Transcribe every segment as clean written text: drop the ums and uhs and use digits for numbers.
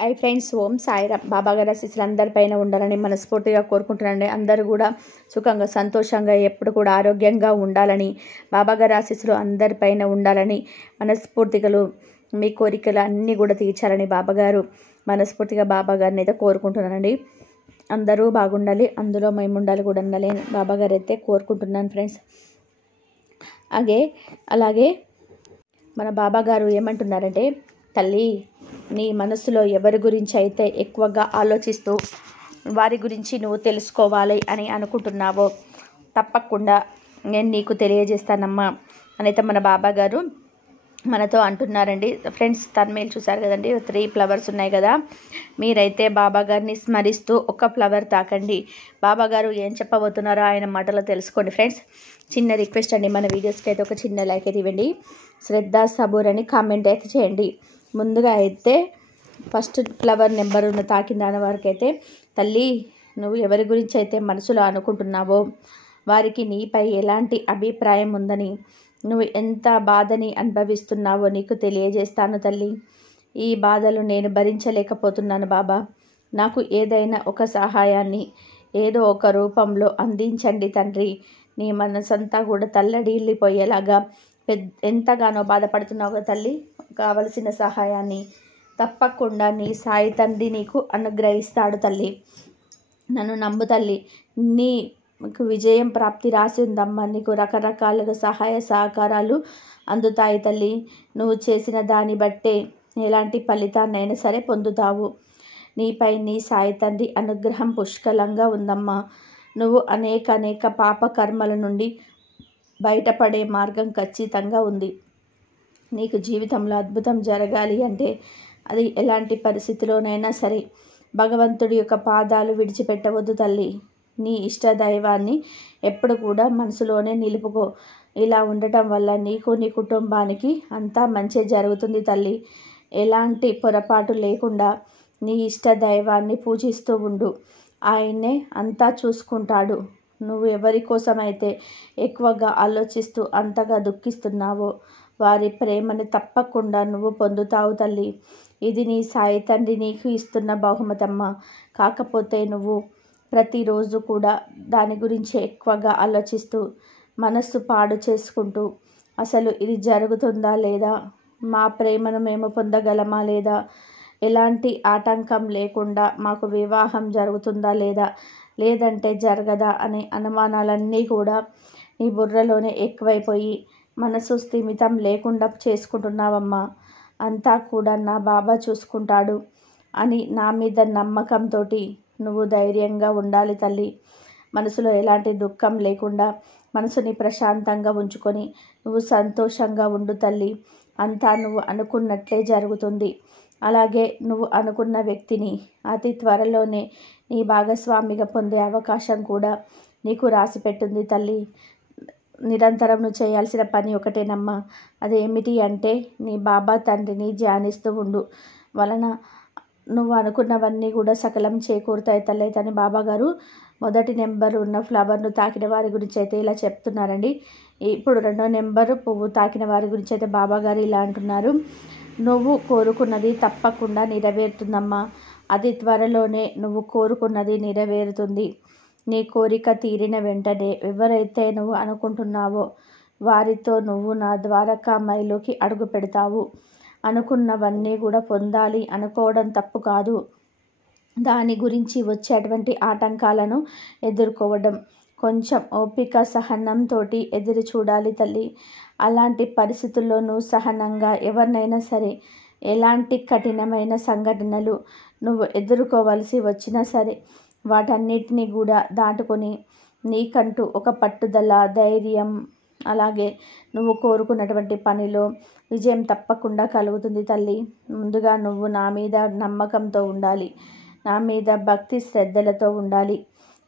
Hi friends, ఓం సాయిరామ్. బాబా గారి ఆశీస్సులు అందరిపైన ఉండాలని మనస్ఫూర్తిగా కోరుకుంటున్నానండి. అందరూ కూడా సుఖంగా సంతోషంగా ఎప్పుడు కూడా ఆరోగ్యంగా ఉండాలని, బాబా గారి ఆశీస్సులు అందరిపైన ఉండాలని మనస్ఫూర్తిగా మీ కోరికలు అన్నీ కూడా తీర్చాలని బాబాగారు మనస్ఫూర్తిగా బాబా గారిని అయితే కోరుకుంటున్నానండి. అందరూ బాగుండాలి, అందులో మేము ఉండాలి కూడా ఉండాలి బాబా గారు అయితే కోరుకుంటున్నాను ఫ్రెండ్స్. అలాగే మన బాబా గారు ఏమంటున్నారంటే, తల్లి నీ మనసులో ఎవరి గురించి అయితే ఎక్కువగా ఆలోచిస్తూ వారి గురించి నువ్వు తెలుసుకోవాలి అని అనుకుంటున్నావో తప్పకుండా నేను నీకు తెలియజేస్తానమ్మా అని అయితే మన బాబా గారు మనతో అంటున్నారండి. ఫ్రెండ్స్, తన్మేలు చూసారు కదండి, 3 ఫ్లవర్స్ ఉన్నాయి కదా. మీరైతే బాబా గారిని స్మరిస్తూ ఒక ఫ్లవర్ తాకండి. బాబా గారు ఏం చెప్పబోతున్నారో ఆయన మాటలో తెలుసుకోండి ఫ్రెండ్స్. చిన్న రిక్వెస్ట్ అండి, మన వీడియోస్కి అయితే ఒక చిన్న లైక్ అయితే ఇవ్వండి. శ్రద్ధ సబూర్ అని కామెంట్ అయితే చేయండి. ముందుగా అయితే ఫస్ట్ ఫ్లవర్ నెంబర్ ఉన్న తాకిన దాని వరకు అయితే, తల్లి నువ్వు ఎవరి గురించి అయితే మనసులో అనుకుంటున్నావో వారికి నీపై ఎలాంటి అభిప్రాయం ఉందని, నువ్వు ఎంత బాధని అనుభవిస్తున్నావో నీకు తెలియజేస్తాను తల్లి. ఈ బాధలు నేను భరించలేకపోతున్నాను బాబా. నాకు ఏదైనా ఒక సహాయాన్ని ఏదో ఒక రూపంలో అందించండి తండ్రి. నీ మనసంతా కూడా తల్లడిల్లిపోయేలాగా ఎంతగానో బాధపడుతున్నావు తల్లి. కావలసిన సహాయాన్ని తప్పకుండా నీ సాయి తండ్రి నీకు అనుగ్రహిస్తాడు తల్లి. నన్ను నమ్ము తల్లి. నీకు విజయం ప్రాప్తి రాసి ఉందమ్మా. నీకు రకరకాలుగా సహాయ సహకారాలు అందుతాయి తల్లి. నువ్వు చేసిన దాన్ని బట్టే ఎలాంటి ఫలితాన్నైనా సరే పొందుతావు. నీపై నీ సాయి తండ్రి అనుగ్రహం పుష్కలంగా ఉందమ్మా. నువ్వు అనేక పాప కర్మల నుండి బయటపడే మార్గం ఖచ్చితంగా ఉంది. నీకు జీవితంలో అద్భుతం జరగాలి అంటే అది ఎలాంటి పరిస్థితిలోనైనా సరే భగవంతుడి యొక్క పాదాలు విడిచిపెట్టవద్దు తల్లి. నీ ఇష్ట దైవాన్ని ఎప్పుడు కూడా మనసులోనే నిలుపుకో. ఇలా ఉండటం వల్ల నీకు నీ కుటుంబానికి అంతా మంచి జరుగుతుంది తల్లి. ఎలాంటి పొరపాటు లేకుండా నీ ఇష్ట దైవాన్ని పూజిస్తూ ఉండు. ఆయన్నే అంతా చూసుకుంటాడు. నువ్వు ఎవరి కోసమైతే ఎక్కువగా ఆలోచిస్తూ అంతగా దుఃఖిస్తున్నావో వారి ప్రేమని తప్పకుండా నువ్వు పొందుతావు తల్లి. ఇది నీ సాయి తండ్రి నీకు ఇస్తున్న బహుమతమ్మ. కాకపోతే నువ్వు ప్రతిరోజు కూడా దాని గురించి ఎక్కువగా ఆలోచిస్తూ మనస్సు పాడు చేసుకుంటూ, అసలు ఇది జరుగుతుందా లేదా, మా ప్రేమను మేము పొందగలమా లేదా, ఎలాంటి ఆటంకం లేకుండా మాకు వివాహం జరుగుతుందా లేదా, లేదంటే జరగదా అనే అనుమానాలన్నీ కూడా నీ బుర్రలోనే ఎక్కువైపోయి మనసు స్థిమితం లేకుండా చేసుకుంటున్నావమ్మా. అంతా కూడా నా బాబా చూసుకుంటాడు అని నా మీద నమ్మకంతో నువ్వు ధైర్యంగా ఉండాలి తల్లి. మనసులో ఎలాంటి దుఃఖం లేకుండా మనసుని ప్రశాంతంగా ఉంచుకొని నువ్వు సంతోషంగా ఉండు తల్లి. అంతా నువ్వు అనుకున్నట్లే జరుగుతుంది. అలాగే నువ్వు అనుకున్న వ్యక్తిని అతి త్వరలోనే నీ భాగస్వామిగా పొందే అవకాశం కూడా నీకు రాసిపెట్టింది తల్లి. నిరంతరం నువ్వు చేయాల్సిన పని ఒకటేనమ్మా. అదేమిటి అంటే నీ బాబా తండ్రిని ధ్యానిస్తూ ఉండు. వలన నువ్వు అనుకున్నవన్నీ కూడా సకలం చేకూరుతాయి తల్లి అని బాబా గారు మొదటి నెంబర్ ఉన్న ఫ్లవర్ను తాకిన వారి గురించి అయితే ఇలా చెప్తున్నారండి. ఇప్పుడు 2వ నెంబరు పువ్వు తాకిన వారి గురించి అయితే బాబా గారు ఇలా అంటున్నారు. నువ్వు కోరుకున్నది తప్పకుండా నెరవేరుతుందమ్మా. అతి త్వరలోనే నువ్వు కోరుకున్నది నెరవేరుతుంది. నీ కోరిక తీరిన వెంటనే ఎవరైతే నువ్వు అనుకుంటున్నావో వారితో నువ్వు నా ద్వారకామాయిలోకి అడుగు పెడతావు. అనుకున్నవన్నీ కూడా పొందాలి అనుకోవడం తప్పు కాదు. దాని గురించి వచ్చేటువంటి ఆటంకాలను ఎదుర్కోవడం కొంచెం ఓపిక సహనంతో ఎదురు చూడాలి తల్లి. అలాంటి పరిస్థితుల్లో నువ్వు సహనంగా ఎవరినైనా సరే ఎలాంటి కఠినమైన సంఘటనలు నువ్వు ఎదుర్కోవలసి వచ్చినా సరే వాటన్నిటినీ కూడా దాటుకొని నీకంటూ ఒక పట్టుదల, ధైర్యం, అలాగే నువ్వు కోరుకున్నటువంటి పనిలో విజయం తప్పకుండా కలుగుతుంది తల్లి. ముందుగా నువ్వు నా మీద నమ్మకంతో ఉండాలి. నా మీద భక్తి శ్రద్ధలతో ఉండాలి.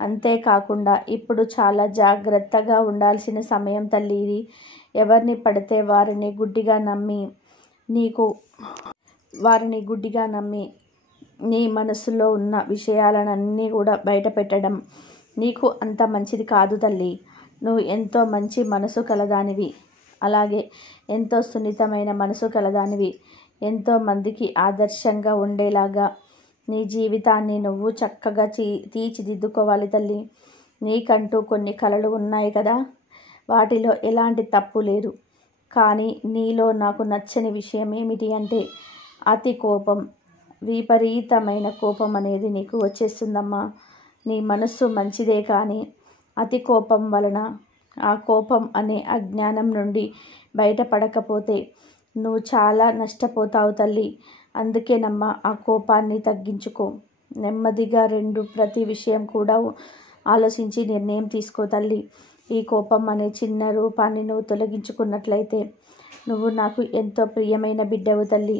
అంతేకాకుండా ఇప్పుడు చాలా జాగ్రత్తగా ఉండాల్సిన సమయం తల్లి ఇది. ఎవరిని పడితే వారిని గుడ్డిగా నమ్మి నీ మనసులో ఉన్న విషయాలన్నీ కూడా బయట పెట్టడం నీకు అంత మంచిది కాదు తల్లి. నువ్వు ఎంతో మంచి మనసు కలదానివి, అలాగే ఎంతో సున్నితమైన మనసు కలదానివి. ఎంతోమందికి ఆదర్శంగా ఉండేలాగా నీ జీవితాన్ని నువ్వు చక్కగా తీర్చిదిద్దుకోవాలి తల్లి. నీకంటూ కొన్ని కలలు ఉన్నాయి కదా, వాటిలో ఎలాంటి తప్పు లేదు. కానీ నీలో నాకు నచ్చని విషయం ఏమిటి అంటే అతి కోపం, విపరీతమైన కోపం అనేది నీకు వచ్చేస్తుందమ్మా. నీ మనస్సు మంచిదే కానీ అతి కోపం వలన ఆ కోపం అనే అజ్ఞానం నుండి బయటపడకపోతే నువ్వు చాలా నష్టపోతావు తల్లి. అందుకేనమ్మా ఆ కోపాన్ని తగ్గించుకో. నెమ్మదిగా ప్రతి విషయం కూడా ఆలోచించి నిర్ణయం తీసుకో తల్లి. ఈ కోపం అనే చిన్న రూపాన్ని నువ్వు తొలగించుకున్నట్లయితే నువ్వు నాకు ఎంతో ప్రియమైన బిడ్డవు తల్లి.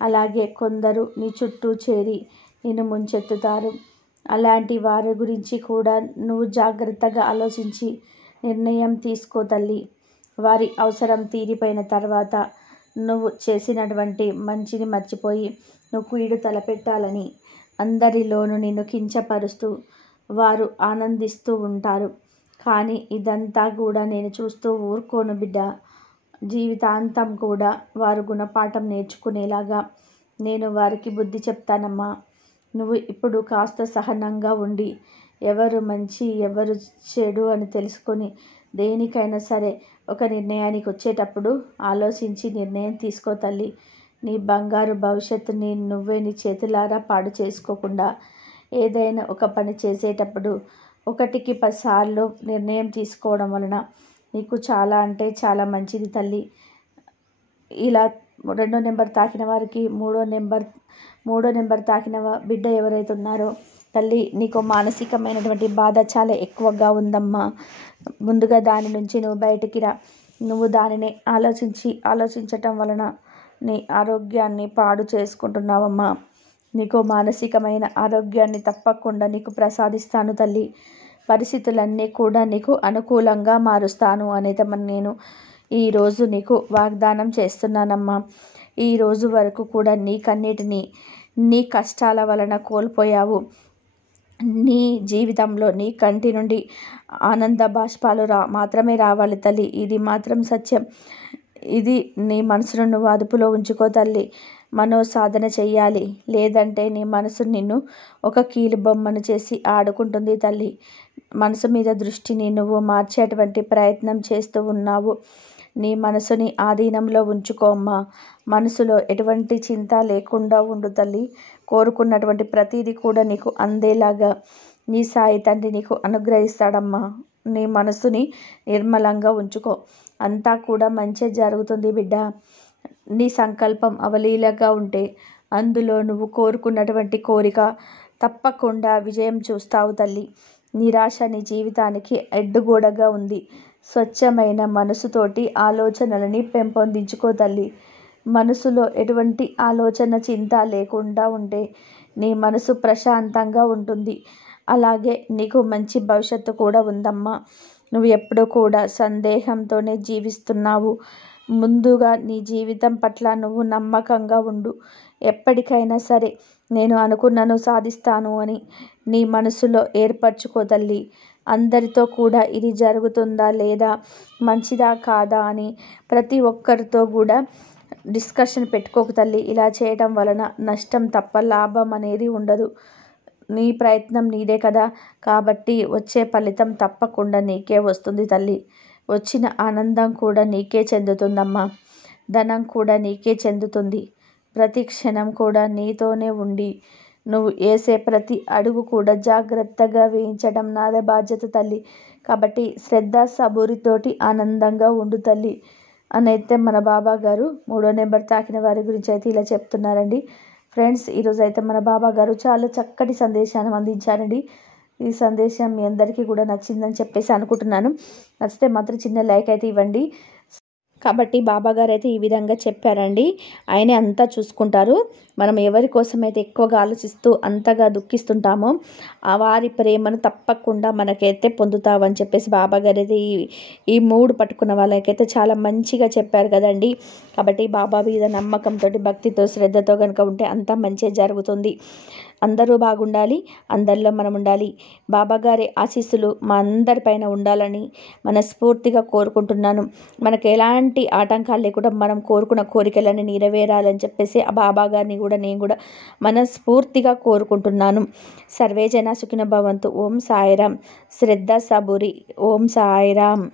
అలాగే కొందరు నీ చుట్టూ చేరి నిన్ను ముంచెత్తుతారు. అలాంటి వారి గురించి కూడా నువ్వు జాగ్రత్తగా ఆలోచించి నిర్ణయం తీసుకో తల్లి. వారి అవసరం తీరిపోయిన తర్వాత నువ్వు చేసినటువంటి మంచిని మర్చిపోయి నువ్వు కీడు తలపెట్టాలని అందరిలోనూ నిన్ను కించపరుస్తూ వారు ఆనందిస్తూ ఉంటారు. కానీ ఇదంతా కూడా నేను చూస్తూ ఊరుకోను బిడ్డ. జీవితాంతం కూడా వారు గుణపాఠం నేర్చుకునేలాగా నేను వారికి బుద్ధి చెప్తానమ్మా. నువ్వు ఇప్పుడు కాస్త సహనంగా ఉండి ఎవరు మంచి ఎవరు చెడు అని తెలుసుకొని దేనికైనా సరే ఒక నిర్ణయానికి వచ్చేటప్పుడు ఆలోచించి నిర్ణయం తీసుకో తల్లి. నీ బంగారు భవిష్యత్తుని నువ్వే నీ చేతులారా పాడు చేసుకోకుండా ఏదైనా ఒక పని చేసేటప్పుడు 1కి 10 సార్లు నిర్ణయం తీసుకోవడం వలన నీకు చాలా అంటే చాలా మంచిది తల్లి. ఇలా 2వ నెంబర్ తాకిన వారికి 3వ నెంబర్ తాకిన బిడ్డ ఎవరైతే ఉన్నారో తల్లి, నీకు మానసికమైనటువంటి బాధ చాలా ఎక్కువగా ఉందమ్మా. ముందుగా దాని నుంచి నువ్వు బయటికి రా. నువ్వు దానిని ఆలోచించటం వలన నీ ఆరోగ్యాన్ని పాడు చేసుకుంటున్నావమ్మా. నీకు మానసికమైన ఆరోగ్యాన్ని తప్పకుండా నీకు ప్రసాదిస్తాను తల్లి. పరిస్థితులన్నీ కూడా నీకు అనుకూలంగా మారుస్తాను అనేది నేను ఈరోజు నీకు వాగ్దానం చేస్తున్నానమ్మా. ఈరోజు వరకు కూడా నీకన్నిటినీ నీ కష్టాల వలన కోల్పోయావు. నీ జీవితంలో నీ కంటి నుండి ఆనంద బాష్పాలు మాత్రమే రావాలి తల్లి. ఇది మాత్రం సత్యం. ఇది నీ మనసును నువ్వు అదుపులో ఉంచుకో తల్లి. మనోసాధన చెయ్యాలి. లేదంటే నీ మనసు నిన్ను ఒక కీలు బొమ్మను చేసి ఆడుకుంటుంది తల్లి. మనసు మీద దృష్టిని నువ్వు మార్చేటువంటి ప్రయత్నం చేస్తూ ఉన్నావు. నీ మనసుని ఆధీనంలో ఉంచుకో అమ్మా. మనసులో ఎటువంటి చింత లేకుండా ఉండు తల్లి. కోరుకున్నటువంటి ప్రతిదీ కూడా నీకు అందేలాగా నీ సాయి తండ్రి నీకు అనుగ్రహిస్తాడమ్మా. నీ మనసుని నిర్మలంగా ఉంచుకో. అంతా కూడా మంచి జరుగుతుంది బిడ్డ. నీ సంకల్పం అవలీలగా ఉంటే అందులో నువ్వు కోరుకున్నటువంటి కోరిక తప్పకుండా విజయం చూస్తావు తల్లి. నిరాశ నీ జీవితానికి అడ్డుగోడగా ఉంది. స్వచ్ఛమైన మనసుతోటి ఆలోచనలని పెంపొందించుకో తల్లి. మనసులో ఎటువంటి ఆలోచన చింత లేకుండా ఉంటే నీ మనసు ప్రశాంతంగా ఉంటుంది. అలాగే నీకు మంచి భవిష్యత్తు కూడా ఉందమ్మా. నువ్వు ఎప్పుడూ కూడా సందేహంతోనే జీవిస్తున్నావు. ముందుగా నీ జీవితం పట్ల నువ్వు నమ్మకంగా ఉండు. ఎప్పటికైనా సరే నేను అనుకున్నను సాధిస్తాను అని నీ మనసులో ఏర్పరచుకో తల్లి. అందరితో కూడా ఇది జరుగుతుందా లేదా, మంచిదా కాదా అని ప్రతి ఒక్కరితో కూడా డిస్కషన్ పెట్టుకోకు తల్లి. ఇలా చేయడం వలన నష్టం తప్ప లాభం అనేది ఉండదు. నీ ప్రయత్నం నీదే కదా, కాబట్టి వచ్చే ఫలితం తప్పకుండా నీకే వస్తుంది తల్లి. వచ్చిన ఆనందం కూడా నీకే చెందుతుందమ్మా. ధనం కూడా నీకే చెందుతుంది. ప్రతి క్షణం కూడా నీతోనే ఉండి నువ్వు వేసే ప్రతి అడుగు కూడా జాగ్రత్తగా వేయించడం నాదే బాధ్యత తల్లి. కాబట్టి శ్రద్ధ సబూరితోటి ఆనందంగా ఉండు తల్లి అనైతే మన బాబా గారు 3వ నెంబర్ తాకిన వారి గురించి అయితే ఇలా చెప్తున్నారండి. ఫ్రెండ్స్, ఈరోజు అయితే మన బాబా గారు చాలా చక్కటి సందేశాన్ని అందించారండి. ఈ సందేశం మీ అందరికీ కూడా నచ్చిందని చెప్పేసి అనుకుంటున్నాను. నచ్చితే మాత్రం చిన్న లైక్ అయితే ఇవ్వండి. కాబట్టి బాబా గారు అయితే ఈ విధంగా చెప్పారండి. ఆయనే అంతా చూసుకుంటారు. మనం ఎవరి కోసమైతే ఎక్కువగా ఆలోచిస్తూ అంతగా దుఃఖిస్తుంటామో ఆ వారి ప్రేమను తప్పకుండా మనకైతే పొందుతామని చెప్పేసి బాబా గారు అయితే ఈ 3 పట్టుకున్న వాళ్ళకైతే చాలా మంచిగా చెప్పారు కదండి. కాబట్టి బాబా మీద నమ్మకంతో, భక్తితో, శ్రద్ధతో కనుక ఉంటే అంతా మంచిగా జరుగుతుంది. అందరూ బాగుండాలి, అందరిలో మనం ఉండాలి. బాబాగారి ఆశీస్సులు మా అందరిపైన ఉండాలని మనస్ఫూర్తిగా కోరుకుంటున్నాను. మనకు ఎలాంటి ఆటంకాలు లేకుండా మనం కోరుకున్న కోరికలన్నీ నెరవేరాలని చెప్పేసి ఆ బాబాగారిని కూడా నేను కూడా మనస్ఫూర్తిగా కోరుకుంటున్నాను. సర్వే జన సుఖినో భవంతు. ఓం సాయిరామ్. శ్రద్ధ సబూరి. ఓం సాయిరామ్.